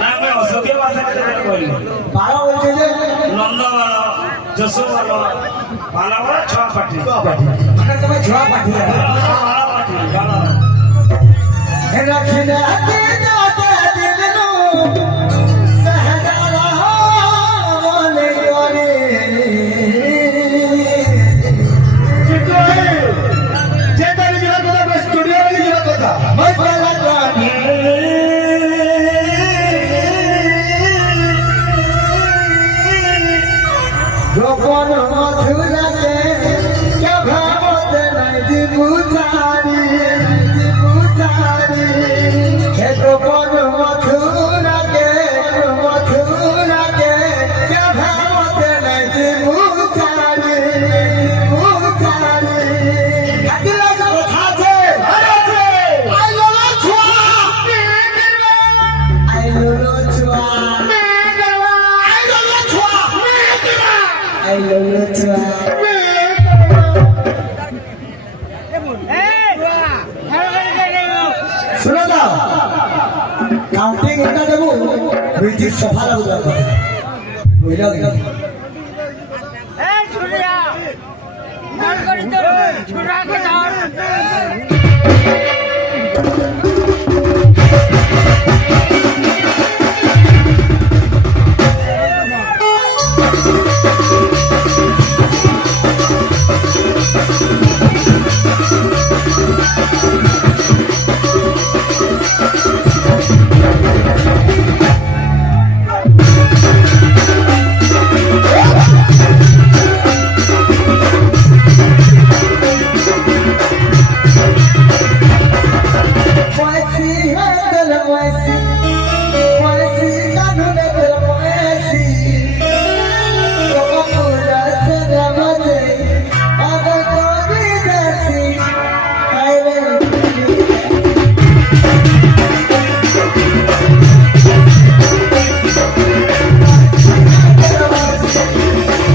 না আমি অসুখে ভাষা কইলি 12 বলছে যে নন্দ বল যশো বল ভালো বড় ছ পাটি মানে তুমি ছোয়া পাঠি ভালো পাটি ভালো হে রাখিলে আতে যাতে দিলনু সহজারা বলে করে যে তারি জিলা কথা স্টুডিও জিলা কথা মজলা গানি গোপন মধুরাকে কে ভাবত নাই বুঝারি হে গোপন মধুরাকে কে ভাবত নাই বুঝারি কাটিলা কথা আছে আই লোলো ছোয়া আই লোলো ছোয়া I love you too. सुनो ना काउंटिंग होता देखो ब्रिटिश सफा लगा बोला गया ए छुरिया मार कर दो छुरा के